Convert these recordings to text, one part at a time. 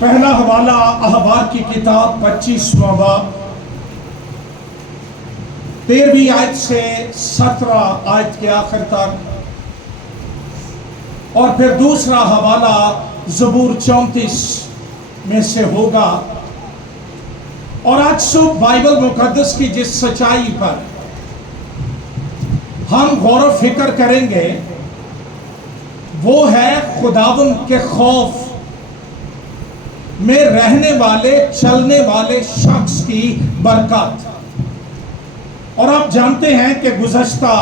پہلا حوالہ احبار کی کتاب 25واں باب 13ویں آیت سے 17 آیت کے آخر تک، اور پھر دوسرا حوالہ زبور 34 میں سے ہوگا۔ اور آج صبح بائبل مقدس کی جس سچائی پر ہم غور و فکر کریں گے وہ ہے خداوند کے خوف میں رہنے والے چلنے والے شخص کی برکت۔ اور آپ جانتے ہیں کہ گزشتہ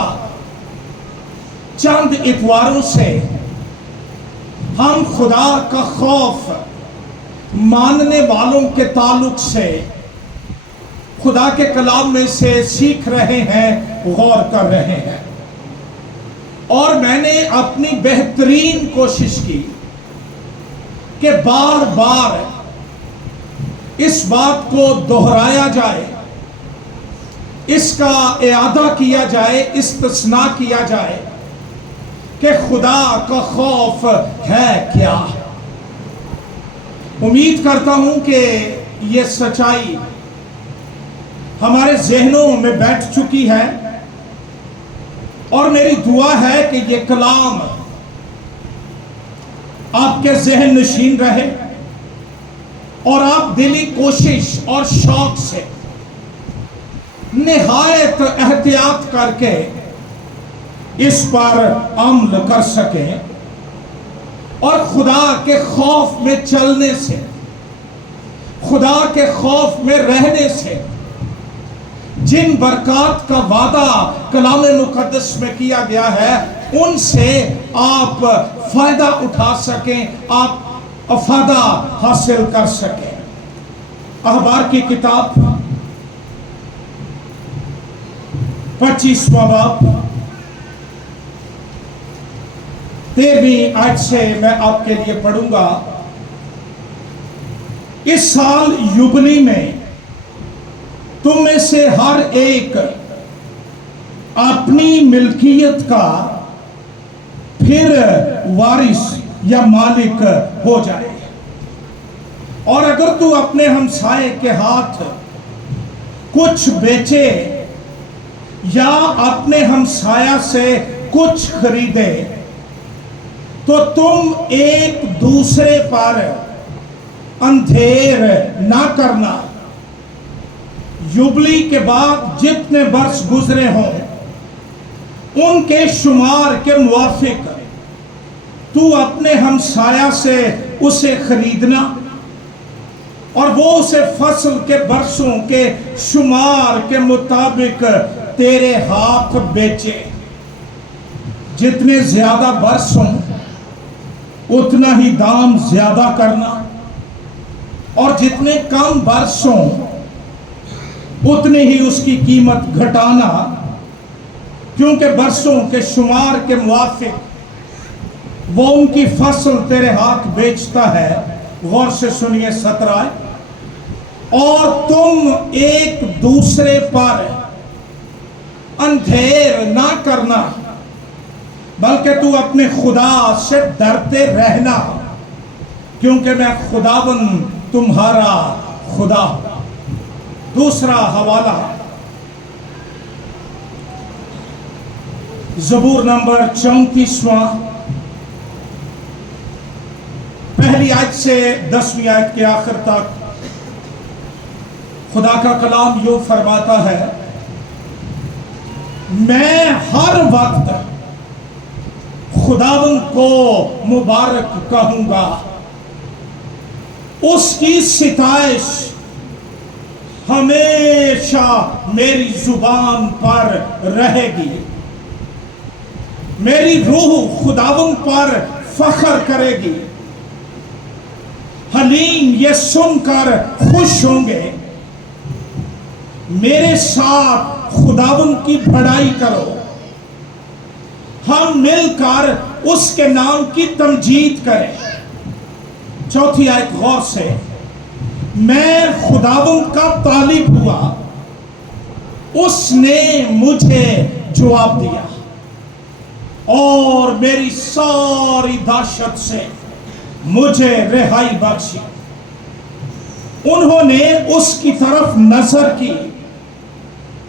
چند اتواروں سے ہم خدا کا خوف ماننے والوں کے تعلق سے خدا کے کلام میں سے سیکھ رہے ہیں، غور کر رہے ہیں، اور میں نے اپنی بہترین کوشش کی کہ بار بار اس بات کو دہرایا جائے، اس کا اعادہ کیا جائے، استثناء کیا جائے کہ خدا کا خوف ہے کیا۔ امید کرتا ہوں کہ یہ سچائی ہمارے ذہنوں میں بیٹھ چکی ہے، اور میری دعا ہے کہ یہ کلام آپ کے ذہن نشین رہے اور آپ دلی کوشش اور شوق سے نہایت احتیاط کر کے اس پر عمل کر سکیں، اور خدا کے خوف میں چلنے سے، خدا کے خوف میں رہنے سے جن برکات کا وعدہ کلام مقدس میں کیا گیا ہے ان سے آپ فائدہ اٹھا سکیں، آپ افادہ حاصل کر سکیں۔ احبار کی کتاب 25واں باب 13ویں آیت سے میں آپ کے لیے پڑھوں گا۔ اس سال یوبلی میں تم میں سے ہر ایک اپنی ملکیت کا پھر وارث یا مالک ہو جائے، اور اگر تو اپنے ہمسائے کے ہاتھ کچھ بیچے یا اپنے ہمسایہ سے کچھ خریدے تو تم ایک دوسرے پر اندھیر نہ کرنا۔ یوبلی کے بعد جتنے برس گزرے ہوں ان کے شمار کے موافق تو اپنے ہمسایہ سے اسے خریدنا، اور وہ اسے فصل کے برسوں کے شمار کے مطابق تیرے ہاتھ بیچے۔ جتنے زیادہ برس ہوں اتنا ہی دام زیادہ کرنا، اور جتنے کم برس ہوں اتنی ہی اس کی قیمت گھٹانا، کیونکہ برسوں کے شمار کے موافق وہ ان کی فصل تیرے ہاتھ بیچتا ہے۔ غور سے سنیے 17۔ اور تم ایک دوسرے پر اندھیر نہ کرنا، بلکہ تو اپنے خدا سے ڈرتے رہنا، کیونکہ میں خداوند تمہارا خدا ہوں۔ دوسرا حوالہ زبور نمبر 34واں پہلی آیت سے 10ویں آیت کے آخر تک خدا کا کلام یوں فرماتا ہے، میں ہر وقت خداوند کو مبارک کہوں گا، اس کی ستائش ہمیشہ میری زبان پر رہے گی۔ میری روح خداوند پر فخر کرے گی، حلیم یہ سن کر خوش ہوں گے۔ میرے ساتھ خداوند کی بڑائی کرو، ہم مل کر اس کے نام کی تمجید کریں۔ چوتھی آیت غور سے، میں خداوند کا طالب ہوا، اس نے مجھے جواب دیا اور میری ساری دہشت سے مجھے رہائی بخشی۔ انہوں نے اس کی طرف نظر کی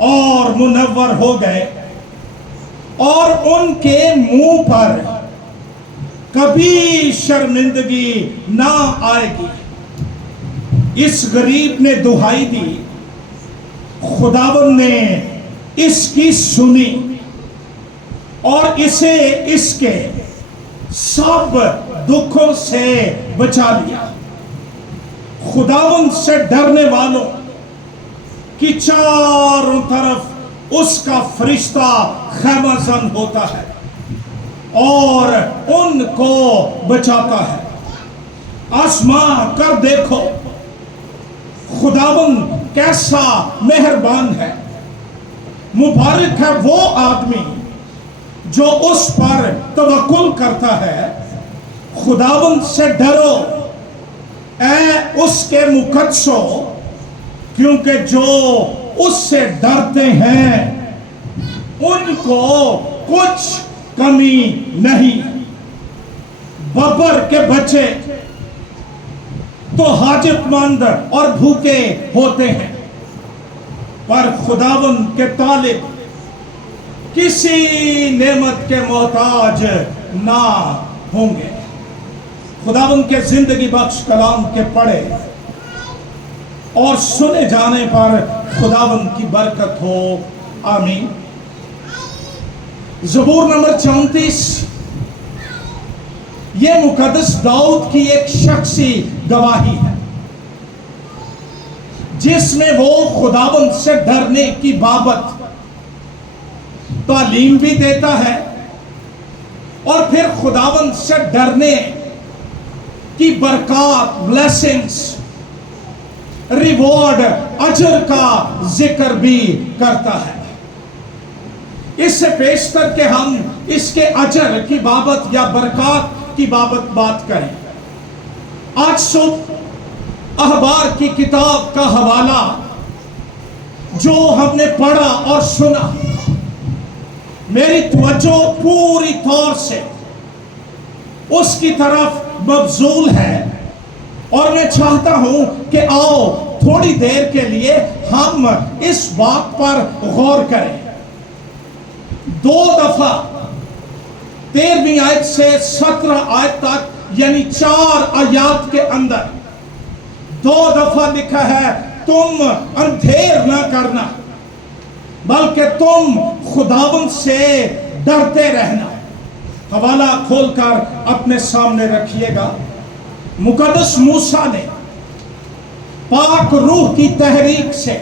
اور منور ہو گئے، اور ان کے منہ پر کبھی شرمندگی نہ آئے گی۔ اس غریب نے دہائی دی، خداوند نے اس کی سنی اور اسے اس کے سب دکھوں سے بچا لیا۔ خداوند سے ڈرنے والوں کی چاروں طرف اس کا فرشتہ خیمہ زن ہوتا ہے اور ان کو بچاتا ہے۔ آزما کر دیکھو خداوند کیسا مہربان ہے۔ مبارک ہے وہ آدمی جو اس پر توکل کرتا ہے۔ خداوند سے ڈرو اے اس کے مقدسو، کیونکہ جو اس سے ڈرتے ہیں ان کو کچھ کمی نہیں۔ ببر کے بچے تو حاجت مند اور بھوکے ہوتے ہیں، پر خداوند کے طالب کسی نعمت کے محتاج نہ ہوں گے۔ خداوند کے زندگی بخش کلام کے پڑھے اور سنے جانے پر خداوند کی برکت ہو، آمین۔ زبور نمبر 34 یہ مقدس داؤد کی ایک شخصی گواہی ہے، جس میں وہ خداوند سے ڈرنے کی بابت تعلیم بھی دیتا ہے، اور پھر خداوند سے ڈرنے کی برکات، بلیسنگز، ریوارڈ، اجر کا ذکر بھی کرتا ہے۔ اس سے پیشتر کہ ہم اس کے اجر کی بابت یا برکات کی بابت بات کریں، آج صبح اخبار کی کتاب کا حوالہ جو ہم نے پڑھا اور سنا، میری توجہ پوری طور سے اس کی طرف مبذول ہے، اور میں چاہتا ہوں کہ آؤ تھوڑی دیر کے لیے ہم اس بات پر غور کریں۔ 2 دفعہ 13ویں آیت سے 17 آیت تک، یعنی 4 آیات کے اندر 2 دفعہ لکھا ہے تم اندھیر نہ کرنا، بلکہ تم خداوند سے ڈرتے رہنا۔ حوالہ کھول کر اپنے سامنے رکھیے گا۔ مقدس موسیٰ نے پاک روح کی تحریک سے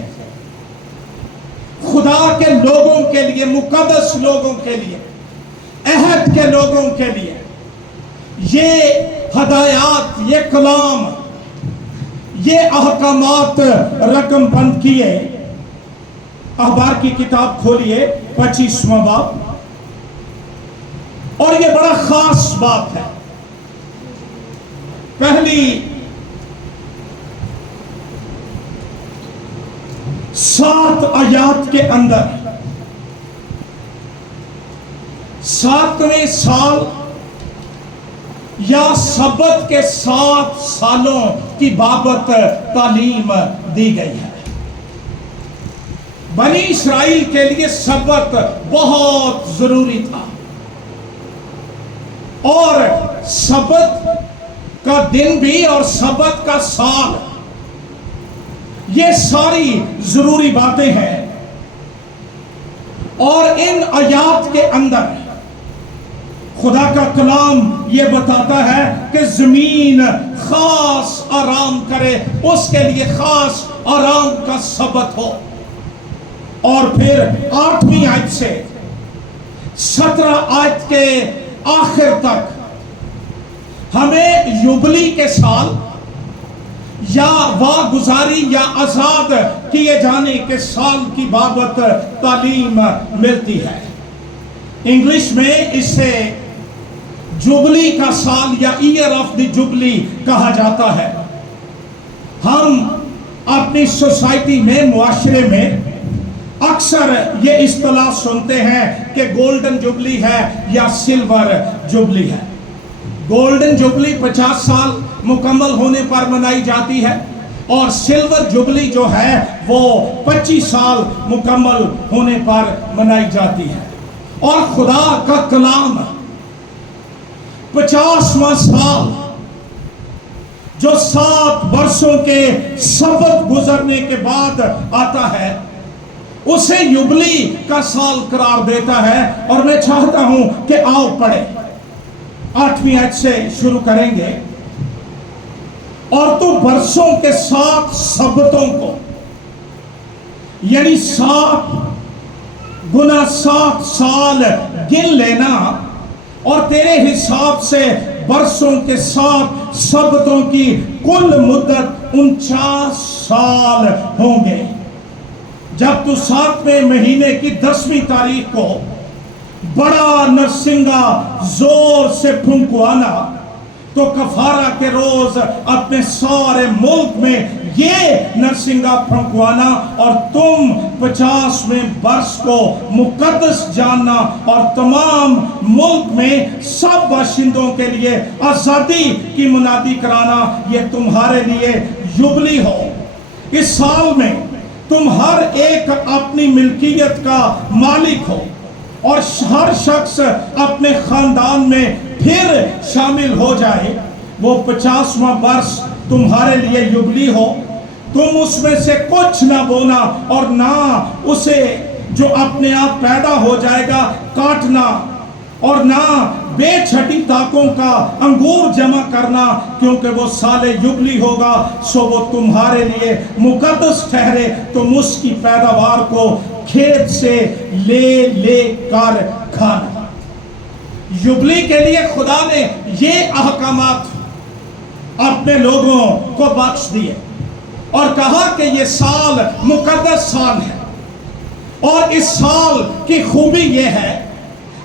خدا کے لوگوں کے لیے، مقدس لوگوں کے لیے، عہد کے لوگوں کے لیے یہ ہدایات، یہ کلام، یہ احکامات رقم بند کیے۔ اخبار کی کتاب کھولیے 25واں باب، اور یہ بڑا خاص بات ہے۔ پہلی 7 آیات کے اندر 7ویں سال یا سبت کے 7 سالوں کی بابت تعلیم دی گئی ہے۔ بنی اسرائیل کے لیے سبت بہت ضروری تھا، اور سبت کا دن بھی اور سبت کا سال، یہ ساری ضروری باتیں ہیں۔ اور ان آیات کے اندر خدا کا کلام یہ بتاتا ہے کہ زمین خاص آرام کرے، اس کے لیے خاص آرام کا سبت ہو۔ اور پھر 8ویں آیت سے 17 آیت کے آخر تک ہمیں یوبلی کے سال یا واگزاری یا آزاد کیے جانے کے سال کی بابت تعلیم ملتی ہے۔ انگلش میں اسے جوبلی کا سال یا ایئر آف دی جوبلی کہا جاتا ہے۔ ہم اپنی سوسائٹی میں، معاشرے میں اکثر یہ اصطلاح سنتے ہیں کہ گولڈن جوبلی ہے یا سلور جوبلی ہے۔ گولڈن جوبلی 50 سال مکمل ہونے پر منائی جاتی ہے، اور سلور جبلی جو ہے وہ 25 سال مکمل ہونے پر منائی جاتی ہے. اور خدا کا کلام 50واں سال جو 7 برسوں کے سبت گزرنے کے بعد آتا ہے اسے یوبلی کا سال قرار دیتا ہے. اور میں چاہتا ہوں کہ آؤ پڑھیں. 8ویں آیت سے شروع کریں گے. اور تو برسوں کے 7 سبتوں کو یعنی 7 گنا 7 سال گن لینا اور تیرے حساب سے برسوں کے 7 سبتوں کی کل مدت 49 سال ہوں گے. جب تو 7ویں مہینے کی 10ویں تاریخ کو بڑا نرسنگا زور سے پھنکوانا تو کفارہ کے روز اپنے سارے ملک میں یہ نرسنگا پھنکوانا اور تم 50ویں برس کو مقدس جاننا اور تمام ملک میں سب باشندوں کے لیے آزادی کی منادی کرانا. یہ تمہارے لیے یوبلی ہو. اس سال میں تم ہر ایک اپنی ملکیت کا مالک ہو اور ہر شخص اپنے خاندان میں پھر شامل ہو جائے. وہ 50واں برس تمہارے لیے یوبلی ہو. تم اس میں سے کچھ نہ بونا اور نہ اسے جو اپنے آپ پیدا ہو جائے گا کاٹنا اور نہ بے چھٹی تاکوں کا انگور جمع کرنا کیونکہ وہ سال یوبلی ہوگا سو وہ تمہارے لیے مقدس ٹھہرے. تم اس کی پیداوار کو کھیت سے لے کر کھانا. یوبلی کے لیے خدا نے یہ احکامات اپنے لوگوں کو بخش دیے اور کہا کہ یہ سال مقدس سال ہے. اور اس سال کی خوبی یہ ہے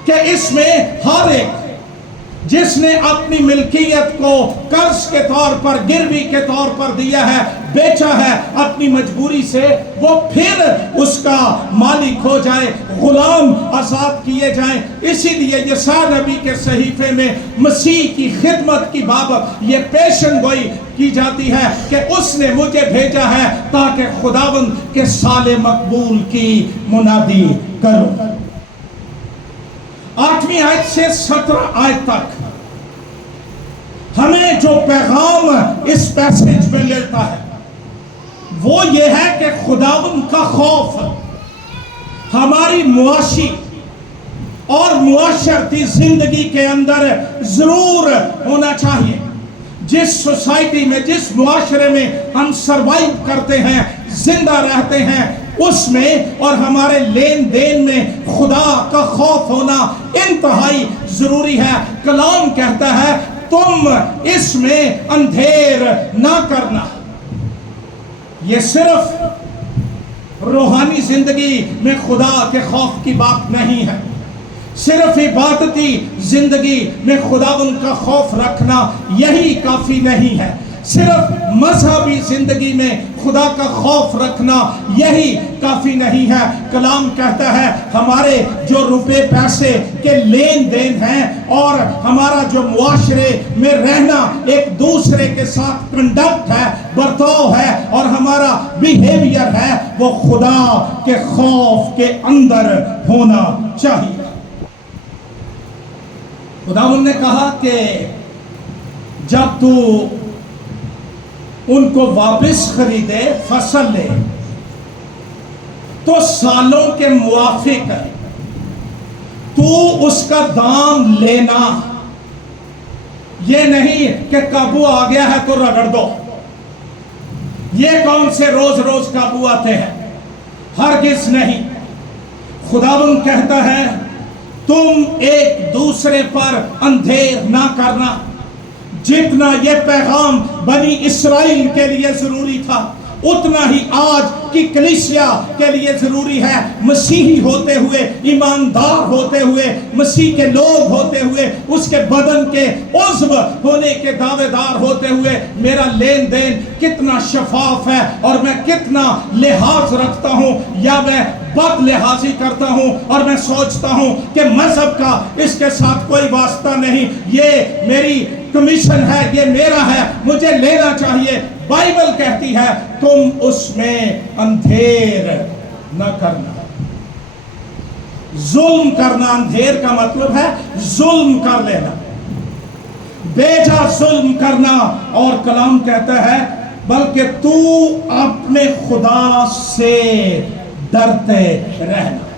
کہ اس میں ہر ایک جس نے اپنی ملکیت کو قرض کے طور پر گروی کے طور پر دیا ہے بیچا ہے اپنی مجبوری سے وہ پھر اس کا مالک ہو جائے. غلام آزاد کیے جائیں. اسی لیے یساع نبی کے صحیفے میں مسیح کی خدمت کی بابت یہ پیشن گوئی کی جاتی ہے کہ اس نے مجھے بھیجا ہے تاکہ خداوند کے سال مقبول کی منادی کروں. 8ویں آیت سے 17 آیت تک ہمیں جو پیغام اس پیسیج میں ملتا ہے وہ یہ ہے کہ خداوند کا خوف ہماری معاشی اور معاشرتی زندگی کے اندر ضرور ہونا چاہیے. جس سوسائٹی میں جس معاشرے میں ہم سروائیو کرتے ہیں زندہ رہتے ہیں اس میں اور ہمارے لین دین میں خدا کا خوف ہونا انتہائی ضروری ہے. کلام کہتا ہے تم اس میں اندھیر نہ کرنا. یہ صرف روحانی زندگی میں خدا کے خوف کی بات نہیں ہے. صرف عبادتی زندگی میں خداوند کا خوف رکھنا یہی کافی نہیں ہے. صرف مذہبی زندگی میں خدا کا خوف رکھنا یہی کافی نہیں ہے. کلام کہتا ہے ہمارے جو روپے پیسے کے لین دین ہیں اور ہمارا جو معاشرے میں رہنا ایک دوسرے کے ساتھ کنڈکٹ ہے برتاؤ ہے اور ہمارا بیہیویئر ہے وہ خدا کے خوف کے اندر ہونا چاہیے. خداوند نے کہا کہ جب تو ان کو واپس خریدے فصل لے تو سالوں کے موافق تو اس کا دام لینا. یہ نہیں کہ قابو آ گیا ہے تو رگڑ دو. یہ کون سے روز روز قابو آتے ہیں؟ ہرگز نہیں. خداوند کہتا ہے تم ایک دوسرے پر اندھیر نہ کرنا. جتنا یہ پیغام بنی اسرائیل کے لیے ضروری تھا اتنا ہی آج کی کلیسیا کے لیے ضروری ہے. مسیحی ہوتے ہوئے ایماندار ہوتے ہوئے مسیح کے لوگ ہوتے ہوئے اس کے بدن کے عضو ہونے کے دعوے دار ہوتے ہوئے میرا لین دین کتنا شفاف ہے اور میں کتنا لحاظ رکھتا ہوں یا میں بد لحاظی کرتا ہوں اور میں سوچتا ہوں کہ مذہب کا اس کے ساتھ کوئی واسطہ نہیں. یہ میری کمیشن ہے یہ میرا ہے مجھے لینا چاہیے. بائبل کہتی ہے تم اس میں اندھیر نہ کرنا. ظلم کرنا، اندھیر کا مطلب ہے ظلم کر لینا، بیجا ظلم کرنا. اور کلام کہتا ہے بلکہ تو اپنے خدا سے ڈرتے رہنا.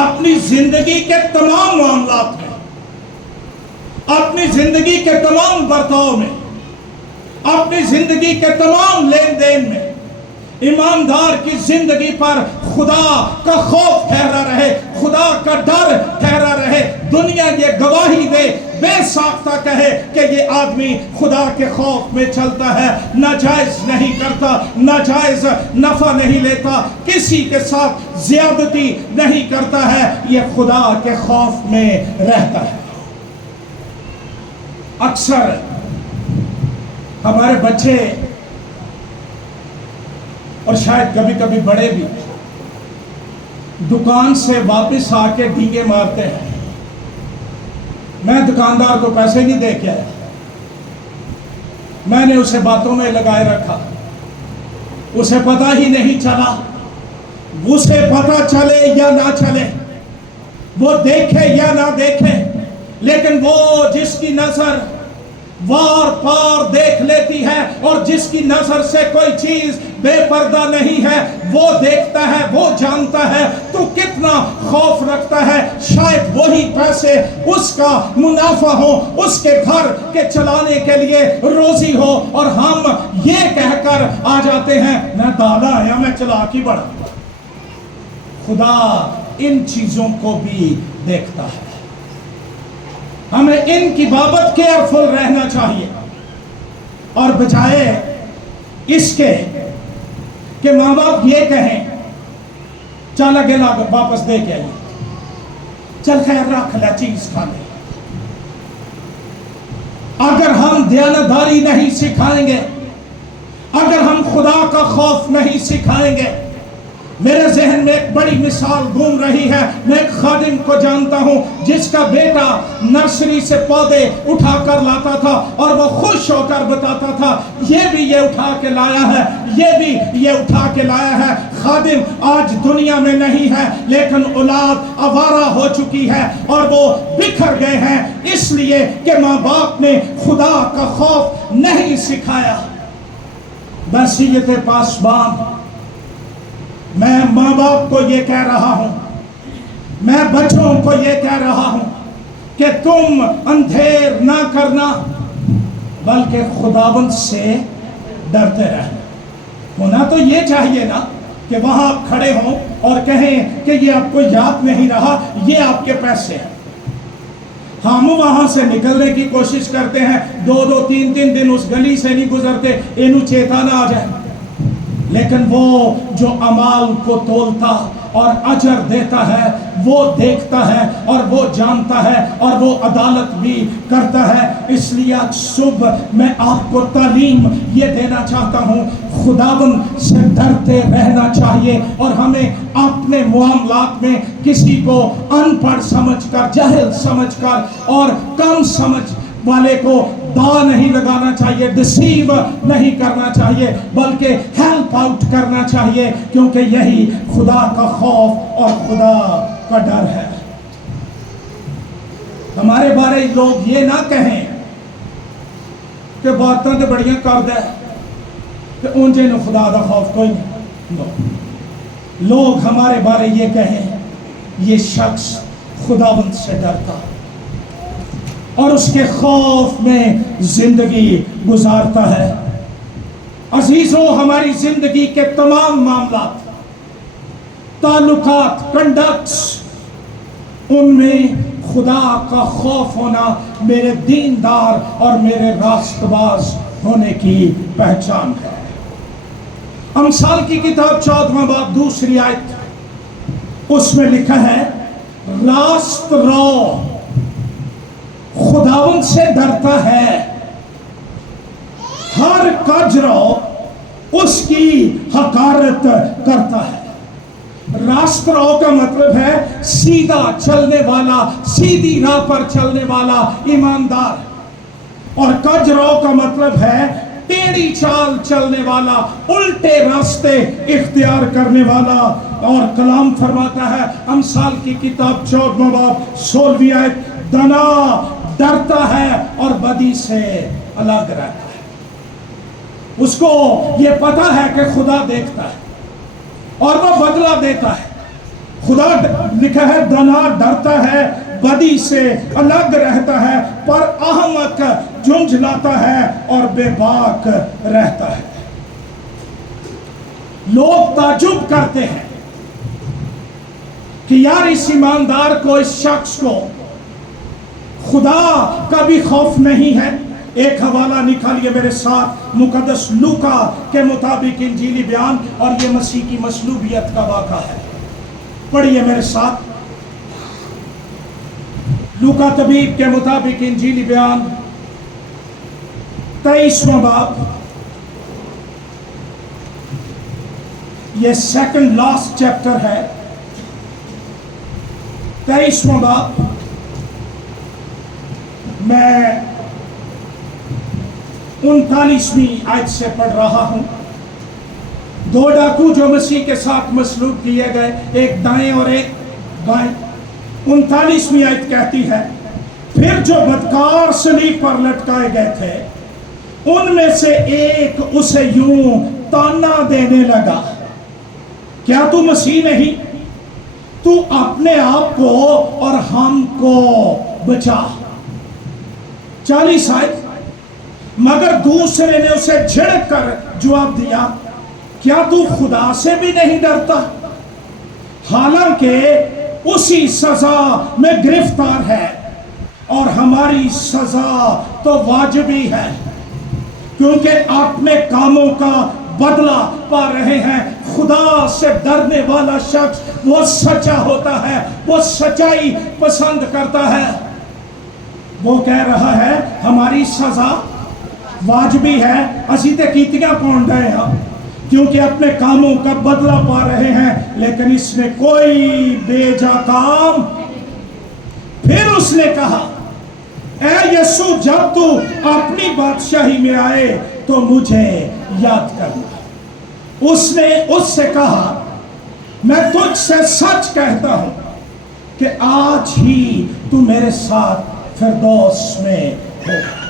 اپنی زندگی کے تمام معاملات میں، اپنی زندگی کے تمام برتاؤ میں، اپنی زندگی کے تمام لین دین میں ایماندار کی زندگی پر خدا کا خوف ٹھہرا رہے، خدا کا ڈر ٹھہرا رہے. دنیا یہ گواہی دے، بے ساختہ کہے کہ یہ آدمی خدا کے خوف میں چلتا ہے، ناجائز نہیں کرتا، ناجائز نفع نہیں لیتا، کسی کے ساتھ زیادتی نہیں کرتا ہے، یہ خدا کے خوف میں رہتا ہے. اکثر ہمارے بچے اور شاید کبھی کبھی بڑے بھی دکان سے واپس آ کے ڈینگے مارتے ہیں. میں دکاندار کو پیسے نہیں دے کے آیا، میں نے اسے باتوں میں لگائے رکھا، اسے پتہ ہی نہیں چلا. اسے پتہ چلے یا نہ چلے، وہ دیکھے یا نہ دیکھے، لیکن وہ جس کی نظر وار پار دیکھ لیتی ہے اور جس کی نظر سے کوئی چیز بے پردہ نہیں ہے، وہ دیکھتا ہے، وہ جانتا ہے تو کتنا خوف رکھتا ہے. شاید وہی پیسے اس کا منافع ہو، اس کے گھر کے چلانے کے لیے روزی ہو، اور ہم یہ کہہ کر آ جاتے ہیں میں دادا آیا، میں چلاکی بڑھا. خدا ان چیزوں کو بھی دیکھتا ہے. ہمیں ان کی بابت کیئرفل رہنا چاہیے، اور بجائے اس کے کہ ماں باپ یہ کہیں چل اگے واپس دے کے آئیے، چل خیر رکھ لے چیز کھا لے. اگر ہم دیانتداری نہیں سکھائیں گے، اگر ہم خدا کا خوف نہیں سکھائیں گے. میرے ذہن میں ایک بڑی مثال گھوم رہی ہے. میں ایک خادم کو جانتا ہوں جس کا بیٹا نرسری سے پودے اٹھا کر لاتا تھا اور وہ خوش ہو کر بتاتا تھا یہ بھی یہ اٹھا کے لایا ہے، یہ بھی یہ اٹھا کے لایا ہے. خادم آج دنیا میں نہیں ہے، لیکن اولاد آوارہ ہو چکی ہے اور وہ بکھر گئے ہیں، اس لیے کہ ماں باپ نے خدا کا خوف نہیں سکھایا. بصیرت پاسبان، میں ماں باپ کو یہ کہہ رہا ہوں، میں بچوں کو یہ کہہ رہا ہوں کہ تم اندھیر نہ کرنا بلکہ خداوند سے ڈرتے رہنا. ہونا تو یہ چاہیے نا کہ وہاں آپ کھڑے ہوں اور کہیں کہ یہ آپ کو یاد نہیں رہا، یہ آپ کے پیسے ہیں. ہم وہاں سے نکلنے کی کوشش کرتے ہیں، 2-3 دن اس گلی سے نہیں گزرتے اینو چیتا نہ آ جائے. لیکن وہ جو اعمال کو تولتا اور اجر دیتا ہے وہ دیکھتا ہے اور وہ جانتا ہے اور وہ عدالت بھی کرتا ہے. اس لیے آج صبح میں آپ کو تعلیم یہ دینا چاہتا ہوں، خداوند سے ڈرتے رہنا چاہیے. اور ہمیں اپنے معاملات میں کسی کو ان پڑھ سمجھ کر، جاہل سمجھ کر اور کم سمجھ والے کو دا نہیں لگانا چاہیے، ڈسیو نہیں کرنا چاہیے، بلکہ ہیلپ آؤٹ کرنا چاہیے، کیونکہ یہی خدا کا خوف اور خدا کا ڈر ہے. ہمارے بارے لوگ یہ نہ کہیں کہ باتیں تو بڑیاں کر دے کہ اونجے نو خدا دا خوف کوئی نہیں. لوگ ہمارے بارے یہ کہیں یہ شخص خداوند سے ڈرتا اور اس کے خوف میں زندگی گزارتا ہے. عزیزوں، ہماری زندگی کے تمام معاملات، تعلقات، کنڈکٹس، ان میں خدا کا خوف ہونا میرے دیندار اور میرے راست باز ہونے کی پہچان ہے. امثال کی کتاب 14واں باب 2 آیت، اس میں لکھا ہے راست رو خداوند سے ڈرتا ہے، ہر کج رو اس کی حقارت کرتا ہے. راست رو کا مطلب ہے سیدھا چلنے والا، سیدھی راہ پر چلنے والا ایماندار. اور کج رو کا مطلب ہے ٹیڑھی ٹیڑھی چال چلنے والا، الٹے راستے اختیار کرنے والا. اور کلام فرماتا ہے امثال کی کتاب 14واں باب 16ویں آیت، دنا ڈرتا ہے اور بدی سے الگ رہتا ہے. اس کو یہ پتا ہے کہ خدا دیکھتا ہے اور وہ بدلہ دیتا ہے. خدا لکھا ہے دنا ڈرتا ہے، بدی سے الگ رہتا ہے، پر احمق جھنجھلاتا ہے اور بے باک رہتا ہے. لوگ تعجب کرتے ہیں کہ یار اس ایماندار کو، اس شخص کو خدا کا بھی خوف نہیں ہے. ایک حوالہ نکالیے میرے ساتھ، مقدس لوکا کے مطابق انجیلی بیان، اور یہ مسیح کی مصلوبیت کا واقعہ ہے. پڑھیے میرے ساتھ، لوکا طبیب کے مطابق انجیلی بیان 23واں باب، یہ سیکنڈ لاسٹ چیپٹر ہے. 23واں باب میں 39ویں آیت سے پڑھ رہا ہوں. دو ڈاکو جو مسیح کے ساتھ مصلوب کیے گئے، ایک دائیں اور ایک بائیں. 39ویں آیت کہتی ہے، پھر جو بدکار صلیب پر لٹکائے گئے تھے ان میں سے ایک اسے یوں تانا دینے لگا، کیا تو مسیح نہیں؟ تو اپنے آپ کو اور ہم کو بچا. 40 آیت، مگر دوسرے نے اسے جھڑک کر جواب دیا، کیا تو خدا سے بھی نہیں ڈرتا؟ حالانکہ اسی سزا میں گرفتار ہے اور ہماری سزا تو واجبی ہے، کیونکہ اپنے کاموں کا بدلہ پا رہے ہیں. خدا سے ڈرنے والا شخص وہ سچا ہوتا ہے، وہ سچائی پسند کرتا ہے. وہ کہہ رہا ہے ہماری سزا واجبی ہے، اسی تے کیتیاں کون ڈے ہیں کیونکہ اپنے کاموں کا بدلہ پا رہے ہیں، لیکن اس میں کوئی بے جا کام. پھر اس نے کہا، اے یسوع، جب تو اپنی بادشاہی میں آئے تو مجھے یاد کرنا. اس نے اس سے کہا، میں تجھ سے سچ کہتا ہوں کہ آج ہی تو میرے ساتھ فردوس میں ہوگا.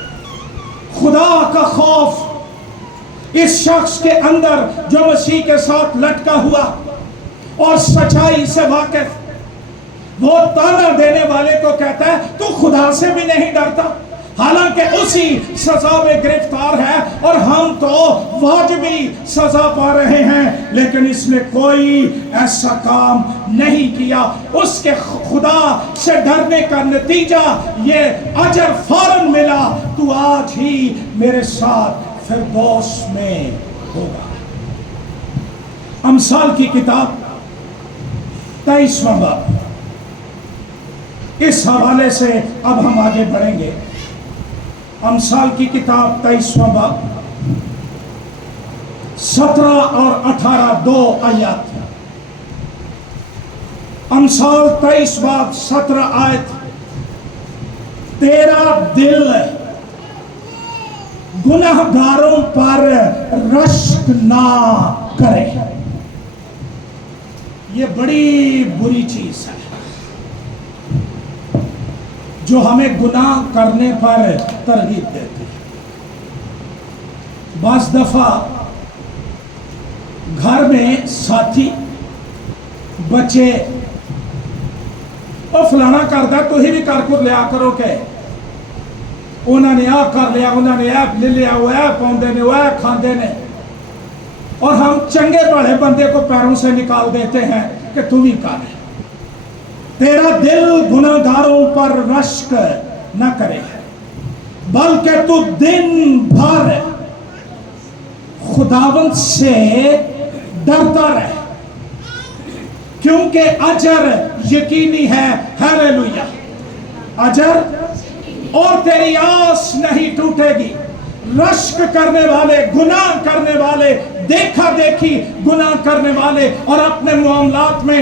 خدا کا خوف اس شخص کے اندر جو مسیح کے ساتھ لٹکا ہوا اور سچائی سے واقف، وہ تانا دینے والے کو کہتا ہے تو خدا سے بھی نہیں ڈرتا، حالانکہ اسی سزا میں گرفتار ہے اور ہم تو واجبی سزا پا رہے ہیں، لیکن اس نے کوئی ایسا کام نہیں کیا. اس کے خدا سے ڈرنے کا نتیجہ یہ اجر فوراً ملا، تو آج ہی میرے ساتھ فردوس میں ہوگا. امثال کی کتاب 23واں باب، اس حوالے سے اب ہم آگے بڑھیں گے. امثال کی کتاب 23واں باب 17 اور 18 دو آیات. امثال 23 باب 17 آیت، تیرا دل گناہ گاروں پر رشک نہ کرے. یہ بڑی بری چیز ہے جو ہمیں گناہ کرنے پر ترغیب دیتی ہے. بعض دفعہ گھر میں ساتھی بچے اور فلانا کرتا تو ہی بھی کر کو لیا کرو کہ انہوں نے آ کر لیا، انہوں نے ایپ لے لیا، وہ ایپ پاؤندے نے، وہ ایپ کھاندے نے، اور ہم چنگے بڑے بندے کو پیروں سے نکال دیتے ہیں کہ تو بھی کر. تیرا دل گناہ گاروں پر رشک نہ کرے، بلکہ تو دن بھر خداوند سے ڈرتا رہے، کیونکہ اجر یقینی ہے. ہیلیلویا، اجر، اور تیری آس نہیں ٹوٹے گی. رشک کرنے والے، گناہ کرنے والے، دیکھا دیکھی گناہ کرنے والے اور اپنے معاملات میں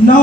9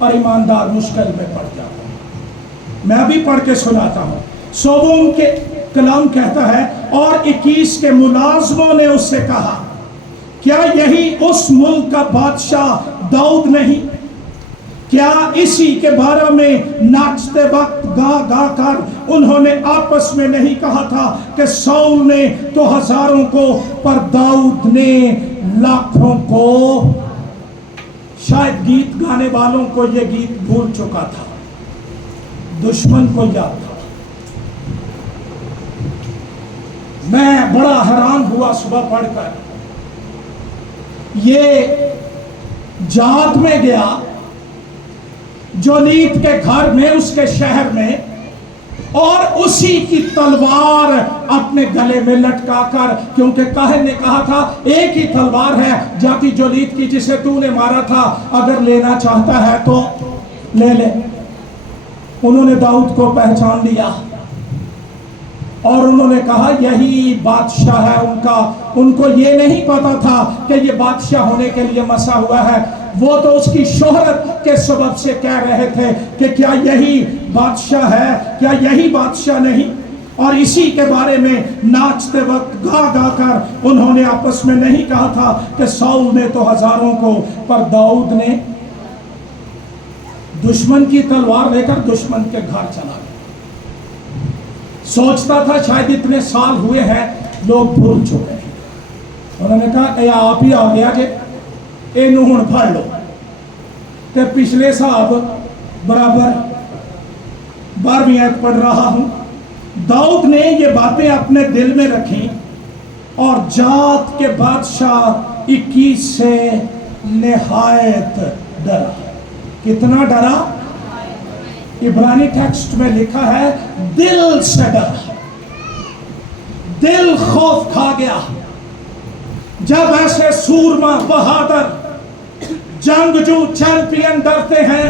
اور ایماندار مشکل میں پڑ جاتا ہے۔ میں بھی پڑھ کے سناتا ہوں۔ سوم کے کلام کہتا ہے اور 21 کے ملازموں نے اس سے کہا کیا یہی اس ملک کا بادشاہ داؤد نہیں؟ کیا اسی کے بارے میں ناچتے وقت گا گا کر انہوں نے آپس میں نہیں کہا تھا کہ ساؤل نے تو ہزاروں کو پر داؤد نے لاکھوں کو؟ شاید گیت گانے والوں کو یہ گیت بھول چکا تھا، دشمن کو یاد تھا۔ میں بڑا حیران ہوا صبح پڑھ کر، یہ جہاد میں گیا جولیت کے گھر میں، اس کے شہر میں، اور اسی کی تلوار اپنے گلے میں لٹکا کر، کیونکہ کاہن نے کہا تھا ایک ہی تلوار ہے جاتی جولیت کی جسے تو نے مارا تھا، اگر لینا چاہتا ہے تو لے لے۔ انہوں نے داؤد کو پہچان لیا اور انہوں نے کہا یہی بادشاہ ہے ان کا۔ ان کو یہ نہیں پتا تھا کہ یہ بادشاہ ہونے کے لیے مسا ہوا ہے، وہ تو اس کی شہرت کے سبب سے کہہ رہے تھے کہ کیا یہی بادشاہ ہے، کیا یہی بادشاہ نہیں؟ اور اسی کے بارے میں ناچتے وقت گا گا کر انہوں نے آپس میں نہیں کہا تھا کہ ساؤل نے تو ہزاروں کو پر داؤد نے؟ دشمن کی تلوار لے کر دشمن کے گھر چلا گیا۔ سوچتا تھا شاید اتنے سال ہوئے ہیں لوگ بھول چکے ہیں۔ انہوں نے کہا اے آپ ہی آ گیا کہ اے نوہن پھڑ لو تے پچھلے صاحب برابر 12ویں آیت پڑھ رہا ہوں۔ داؤد نے یہ باتیں اپنے دل میں رکھی اور جات کے بادشاہ 21 سے نہایت ڈرا۔ کتنا ڈرا؟ عبرانی ٹیکسٹ میں لکھا ہے دل سے ڈرا، دل خوف کھا گیا۔ جب ایسے سورما بہادر جنگجو چیمپئن ڈرتے ہیں،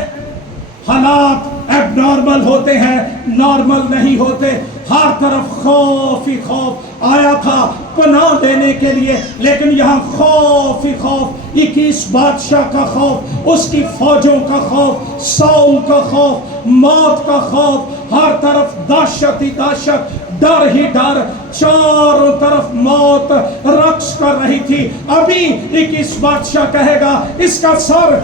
حالات ایب نارمل ہوتے ہیں، نارمل نہیں ہوتے۔ ہر طرف خوف ہی خوف آیا تھا پناہ دینے کے لیے، لیکن یہاں خوف ہی خوف، 21 بادشاہ کا خوف، اس کی فوجوں کا خوف، ساؤل کا خوف، موت کا خوف، ہر طرف دہشت ہی دہشت، ڈر ہی ڈر، چاروں طرف موت رقص کر رہی تھی۔ ابھی 21 بادشاہ کہے گا اس کا سر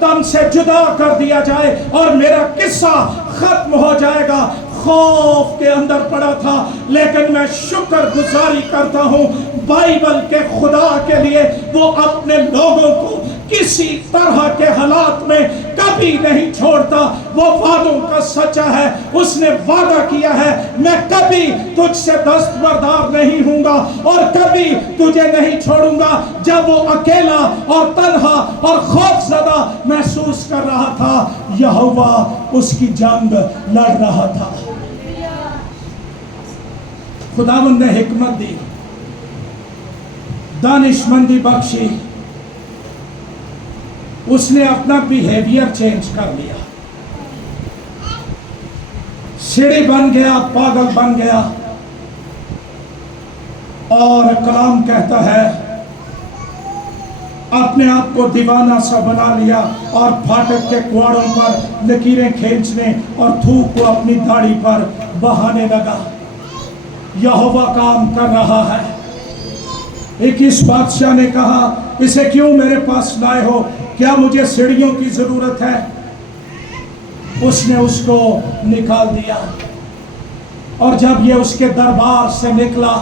تن سے جدا کر دیا جائے اور میرا قصہ ختم ہو جائے گا۔ خوف کے اندر پڑا تھا، لیکن میں شکر گزاری کرتا ہوں بائبل کے خدا کے لیے، وہ اپنے لوگوں کو کسی طرح کے حالات میں کبھی نہیں چھوڑتا۔ وہ وعدوں کا سچا ہے، اس نے وعدہ کیا ہے میں کبھی تجھ سے دستبردار نہیں ہوں گا اور کبھی تجھے نہیں چھوڑوں گا۔ جب وہ اکیلا اور تنہا اور خوف زدہ محسوس کر رہا تھا، یہوہ اس کی جنگ لڑ رہا تھا۔ خداوند نے حکمت دی، دانشمندی بخشی، اس نے اپنا بیہیویئر چینج کر لیا، سیڑھی بن گیا، پاگل بن گیا، اور کلام کہتا ہے اپنے آپ کو دیوانہ سا بنا لیا اور پھاٹک کے کواڑوں پر لکیریں کھینچنے اور تھوک کو اپنی داڑھی پر بہانے لگا۔ یہوہ کام کر رہا ہے۔ 21 بادشاہ نے کہا اسے کیوں میرے پاس لائے ہو؟ کیا مجھے سیڑھیوں کی ضرورت ہے؟ اس نے اس کو نکال دیا، اور جب یہ اس کے دربار سے نکلا،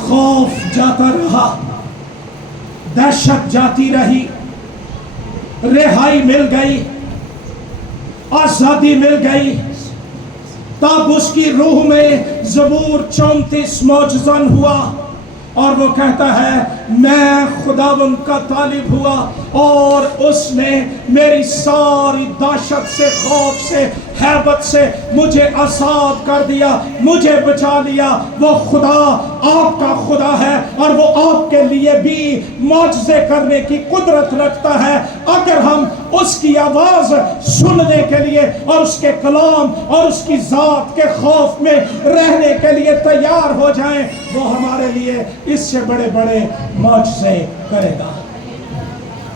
خوف جاتا رہا، دہشت جاتی رہی، رہائی مل گئی، آزادی مل گئی۔ تب اس کی روح میں زبور 34 موجزن ہوا، اور وہ کہتا ہے میں خداوند کا طالب ہوا، اور اس نے میری ساری دہشت سے، خوف سے، ہیبت سے مجھے آزاد کر دیا، مجھے بچا لیا۔ وہ خدا آپ کا خدا ہے، اور وہ آپ کے لیے بھی معجزے کرنے کی قدرت رکھتا ہے۔ اگر ہم اس کی آواز سننے کے لیے اور اس کے کلام اور اس کی ذات کے خوف میں رہنے کے لیے تیار ہو جائیں، وہ ہمارے لیے اس سے بڑے بڑے معجزے کرے گا۔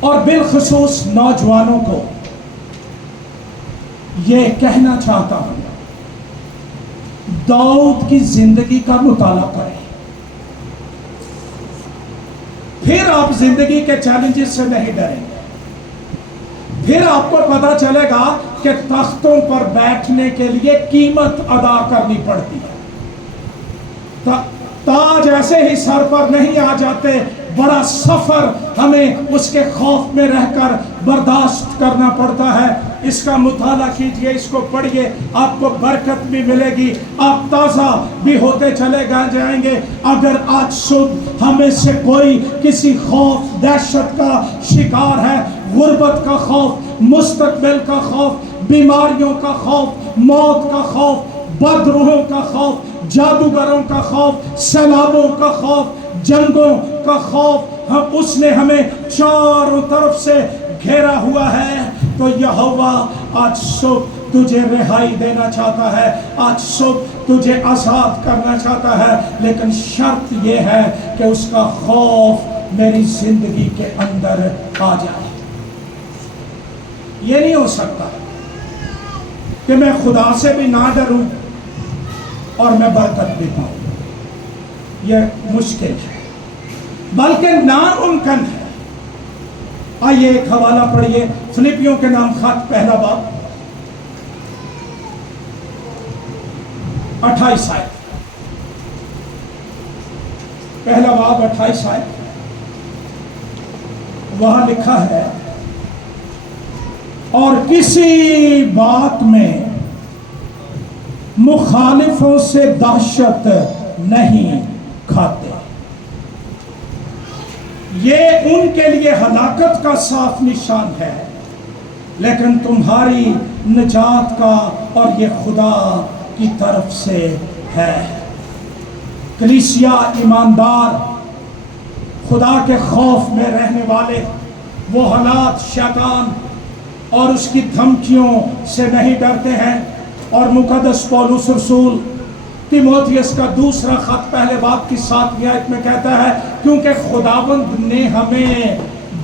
اور بالخصوص نوجوانوں کو یہ کہنا چاہتا ہوں، داؤد کی زندگی کا مطالعہ کریں، پھر آپ زندگی کے چیلنجز سے نہیں ڈریں گے، پھر آپ کو پتا چلے گا کہ تختوں پر بیٹھنے کے لیے قیمت ادا کرنی پڑتی ہے، تاج ایسے ہی سر پر نہیں آ جاتے، بڑا سفر ہمیں اس کے خوف میں رہ کر برداشت کرنا پڑتا ہے۔ اس کا مطالعہ کیجئے، اس کو پڑھیے، آپ کو برکت بھی ملے گی، آپ تازہ بھی ہوتے چلے جائیں گے۔ اگر آج صبح ہمیں سے کوئی کسی خوف دہشت کا شکار ہے، غربت کا خوف، مستقبل کا خوف، بیماریوں کا خوف، موت کا خوف، بد روحوں کا خوف، جادوگروں کا خوف، سیلابوں کا خوف، جنگوں کا خوف، اس نے ہمیں چاروں طرف سے گھیرا ہوا ہے، تو یہوہ آج صبح تجھے رہائی دینا چاہتا ہے، آج صبح تجھے آزاد کرنا چاہتا ہے، لیکن شرط یہ ہے کہ اس کا خوف میری زندگی کے اندر آ جائے۔ یہ نہیں ہو سکتا کہ میں خدا سے بھی نہ ڈروں اور میں برکت بھی پاؤں، یہ مشکل ہے، بلکہ ناممکن ہے۔ آئیے ایک حوالہ پڑھیے، فلپیوں کے نام خط پہلا باب 28 آیت، پہلا باب 28 آیت، وہاں لکھا ہے، اور کسی بات میں مخالفوں سے دہشت نہیں کھاتے، یہ ان کے لیے ہلاکت کا صاف نشان ہے، لیکن تمہاری نجات کا، اور یہ خدا کی طرف سے ہے۔ کلیسیا ایماندار، خدا کے خوف میں رہنے والے، وہ حالات، شیطان اور اس کی دھمکیوں سے نہیں ڈرتے ہیں، اور مقدس پولس رسول تیموتھیوس کا دوسرا خط پہلے باب کی 7ویں آیت میں کہتا ہے، کیونکہ خداوند نے ہمیں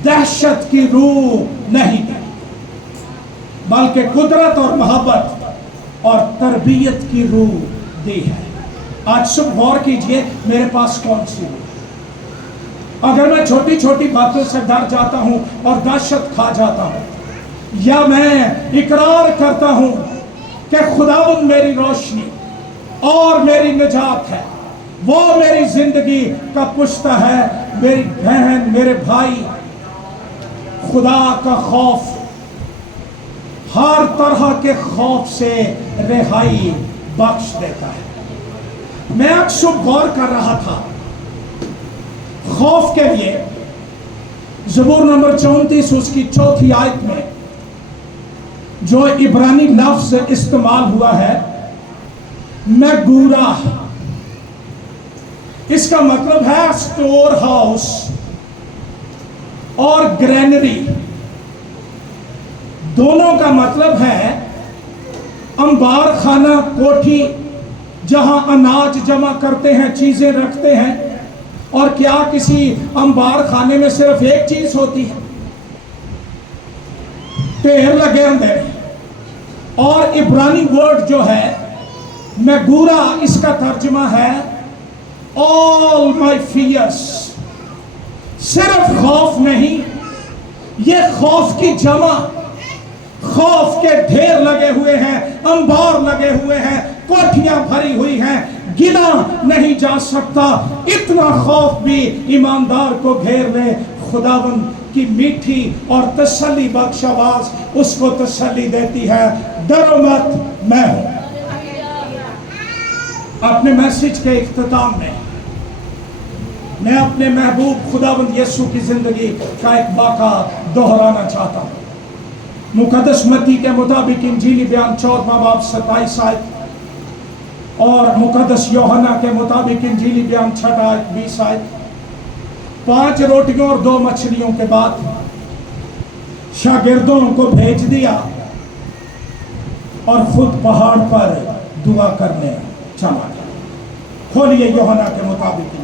دہشت کی روح نہیں دی، بلکہ قدرت اور محبت اور تربیت کی روح دی ہے۔ آج صبح غور کیجئے، میرے پاس کون سی روح؟ اگر میں چھوٹی چھوٹی باتوں سے ڈر جاتا ہوں اور دہشت کھا جاتا ہوں، یا میں اقرار کرتا ہوں کہ خداوند میری روشنی اور میری نجات ہے، وہ میری زندگی کا پشتہ ہے، میری بہن، میرے بھائی، خدا کا خوف ہر طرح کے خوف سے رہائی بخش دیتا ہے۔ میں آج صبح غور کر رہا تھا خوف کے لیے، زبور نمبر 34 اس کی 4تھی آیت میں جو عبرانی لفظ استعمال ہوا ہے، میگورا، اس کا مطلب ہے اسٹور ہاؤس اور گرینری، دونوں کا مطلب ہے انبار خانہ، کوٹھی جہاں اناج جمع کرتے ہیں، چیزیں رکھتے ہیں۔ اور کیا کسی انبار خانے میں صرف ایک چیز ہوتی ہے؟ ڈھیر لگے اندر۔ اور عبرانی ورڈ جو ہے میگورا، اس کا ترجمہ ہے all my fears، صرف خوف نہیں، یہ خوف کی جمع، خوف کے ڈھیر لگے ہوئے ہیں، انبار لگے ہوئے ہیں، کوٹھیاں بھری ہوئی ہیں، گنا نہیں جا سکتا، اتنا خوف بھی ایماندار کو گھیر لے، خداوند کی میٹھی اور تسلی بخش آواز اس کو تسلی دیتی ہے، ڈرو مت، میں ہوں۔ اپنے میسج کے اختتام میں اپنے محبوب خداوند یسوع کی زندگی کا ایک واقعہ دہرانا چاہتا ہوں۔ مقدس متی کے مطابق انجیلی بیان 14واں باب 27 آیت، اور مقدس یوحنا کے مطابق انجیلی بیان 6 آیت 20 آیت، 5 روٹیوں اور 2 مچھلیوں کے بعد شاگردوں کو بھیج دیا اور خود پہاڑ پر دعا کرنے چلا گیا۔ کھولیے یوحنا کے مطابق انجیل۔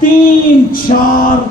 3-4